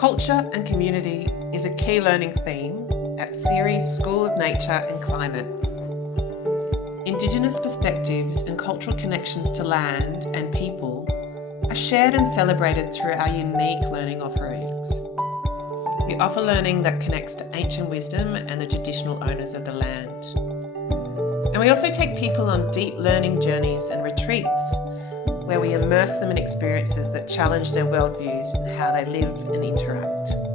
Culture and community is a key learning theme at CERES School of Nature and Climate. Indigenous perspectives and cultural connections to land and people are shared and celebrated through our unique learning offerings. We offer learning that connects to ancient wisdom and the traditional owners of the land. And we also take people on deep learning journeys and retreats where we immerse them in experiences that challenge their worldviews and how they live and interact.